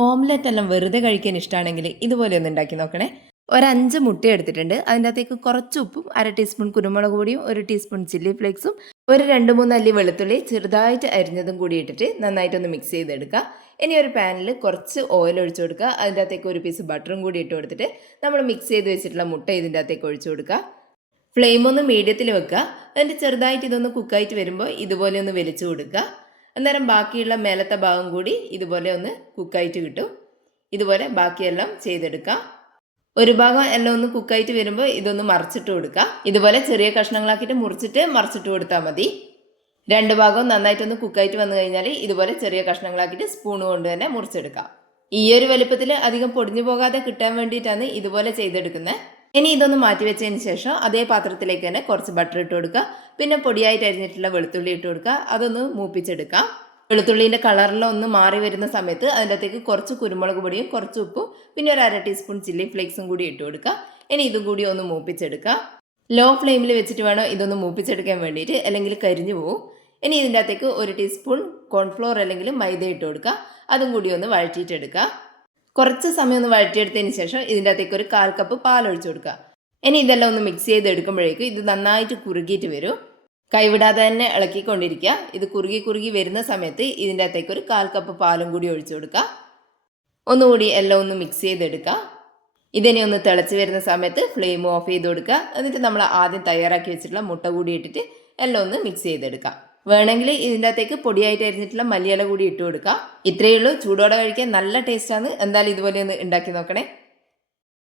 Omelette എല്ലാം വെറുതെ കഴിക്കാൻ ഇഷ്ടമാണെങ്കിൽ ഇതുപോലെ ഒന്ന് ഉണ്ടാക്കി നോക്കണേ. ഒരു 5 മുട്ട എടുത്തിട്ടുണ്ട്. അതിൻ്റെ അകത്തേക്ക് കുറച്ച് ഉപ്പും 1/2 ടീസ്പൂൺ കുരുമുളക് പൊടിയും 1 ടീസ്പൂൺ ചില്ലി ഫ്ലേക്സും ഒരു 2-3 അല്ലി വെളുത്തുള്ളി ചെറുതായിട്ട് അരിഞ്ഞതും കൂടി ഇട്ടിട്ട് നന്നായിട്ടൊന്ന് മിക്സ് ചെയ്തെടുക്കുക. ഇനി ഒരു പാനിൽ കുറച്ച് ഓയിൽ ഒഴിച്ചു കൊടുക്കുക. അതിൻ്റെ അകത്തേക്ക് ഒരു പീസ് ബട്ടറും കൂടി ഇട്ട് കൊടുത്തിട്ട് നമ്മൾ മിക്സ് ചെയ്ത് വെച്ചിട്ടുള്ള മുട്ട ഇതിൻ്റെ അകത്തേക്ക് ഒഴിച്ചു കൊടുക്കുക. ഫ്ലെയിം ഒന്ന് മീഡിയത്തിൽ വെക്കുക. എന്നിട്ട് ചെറുതായിട്ട് ഇതൊന്ന് കുക്കായിട്ട് വരുമ്പോൾ ഇതുപോലെ ഒന്ന് വലിച്ചു കൊടുക്കുക. അന്നേരം ബാക്കിയുള്ള മേലത്തെ ഭാഗം കൂടി ഇതുപോലെ ഒന്ന് കുക്കായിട്ട് കിട്ടും. ഇതുപോലെ ബാക്കിയെല്ലാം ചെയ്തെടുക്കാം. ഒരു ഭാഗം എല്ലാം ഒന്ന് കുക്കായിട്ട് വരുമ്പോൾ ഇതൊന്ന് മറിച്ചിട്ട് കൊടുക്കുക. ഇതുപോലെ ചെറിയ കഷ്ണങ്ങളാക്കിയിട്ട് മുറിച്ചിട്ട് മറിച്ചിട്ട് കൊടുത്താൽ മതി. രണ്ട് ഭാഗവും നന്നായിട്ടൊന്ന് കുക്കായിട്ട് വന്നു കഴിഞ്ഞാൽ ഇതുപോലെ ചെറിയ കഷ്ണങ്ങളാക്കിയിട്ട് സ്പൂൺ കൊണ്ട് തന്നെ മുറിച്ചെടുക്കാം. ഈ ഒരു വലുപ്പത്തിൽ അധികം പൊടിഞ്ഞു പോകാതെ കിട്ടാൻ വേണ്ടിയിട്ടാണ് ഇതുപോലെ ചെയ്തെടുക്കുന്നത്. ഇനി ഇതൊന്ന് മാറ്റി വെച്ചതിന് ശേഷം അതേ പാത്രത്തിലേക്ക് തന്നെ കുറച്ച് ബട്ടർ ഇട്ട് കൊടുക്കുക. പിന്നെ പൊടിയായിട്ട് അരിഞ്ഞിട്ടുള്ള വെളുത്തുള്ളി ഇട്ട് കൊടുക്കുക. അതൊന്ന് മൂപ്പിച്ചെടുക്കാം. വെളുത്തുള്ളീൻ്റെ കളറിൽ ഒന്ന് മാറി വരുന്ന സമയത്ത് അതിൻ്റെ അകത്തേക്ക് കുറച്ച് കുരുമുളക് പൊടിയും കുറച്ച് ഉപ്പും പിന്നെ ഒരു 1/2 ടീസ്പൂൺ ചില്ലി ഫ്ലേക്സും കൂടി ഇട്ട് കൊടുക്കുക. ഇനി ഇതും കൂടി ഒന്ന് മൂപ്പിച്ചെടുക്കുക. ലോ ഫ്ലെയിമിൽ വെച്ചിട്ട് വേണം ഇതൊന്ന് മൂപ്പിച്ചെടുക്കാൻ വേണ്ടിയിട്ട്, അല്ലെങ്കിൽ കരിഞ്ഞു പോകും. ഇനി ഇതിൻ്റെ അകത്തേക്ക് 1 ടീസ്പൂൺ കോൺഫ്ലോർ അല്ലെങ്കിൽ മൈദ ഇട്ട് കൊടുക്കുക. അതും കൂടി ഒന്ന് വഴറ്റിയിട്ടെടുക്കുക. കുറച്ച് സമയം ഒന്ന് വഴറ്റിയെടുത്തതിന് ശേഷം ഇതിൻ്റെ അകത്തേക്ക് ഒരു 1/4 കപ്പ് പാൽ ഒഴിച്ചു കൊടുക്കുക. ഇനി ഇതെല്ലാം ഒന്ന് മിക്സ് ചെയ്ത് എടുക്കുമ്പോഴേക്കും ഇത് നന്നായിട്ട് കുറുകിയിട്ട് വരും. കൈവിടാതെ തന്നെ ഇളക്കിക്കൊണ്ടിരിക്കുക. ഇത് കുറുകി വരുന്ന സമയത്ത് ഇതിൻ്റെ അകത്തേക്ക് ഒരു 1/4 കപ്പ് പാലും കൂടി ഒഴിച്ചു കൊടുക്കുക. ഒന്നുകൂടി എല്ലാം ഒന്ന് മിക്സ് ചെയ്തെടുക്കുക. ഇതിനെ ഒന്ന് തിളച്ച് വരുന്ന സമയത്ത് ഫ്ലെയിം ഓഫ് ചെയ്ത് കൊടുക്കുക. എന്നിട്ട് നമ്മൾ ആദ്യം തയ്യാറാക്കി വെച്ചിട്ടുള്ള മുട്ട കൂടി ഇട്ടിട്ട് എല്ലാം ഒന്ന് മിക്സ് ചെയ്തെടുക്കുക. വേണമെങ്കിൽ ഇതിൻ്റെ അകത്തേക്ക് പൊടിയായിട്ട് അരിഞ്ഞിട്ടുള്ള മല്ലിയില കൂടി ഇട്ട് കൊടുക്കുക. ഇത്രയേ ഉള്ളൂ. ചൂടോടെ കഴിക്കാൻ നല്ല ടേസ്റ്റാണ്. എന്തായാലും ഇതുപോലെ ഒന്ന് ഉണ്ടാക്കി നോക്കണേ.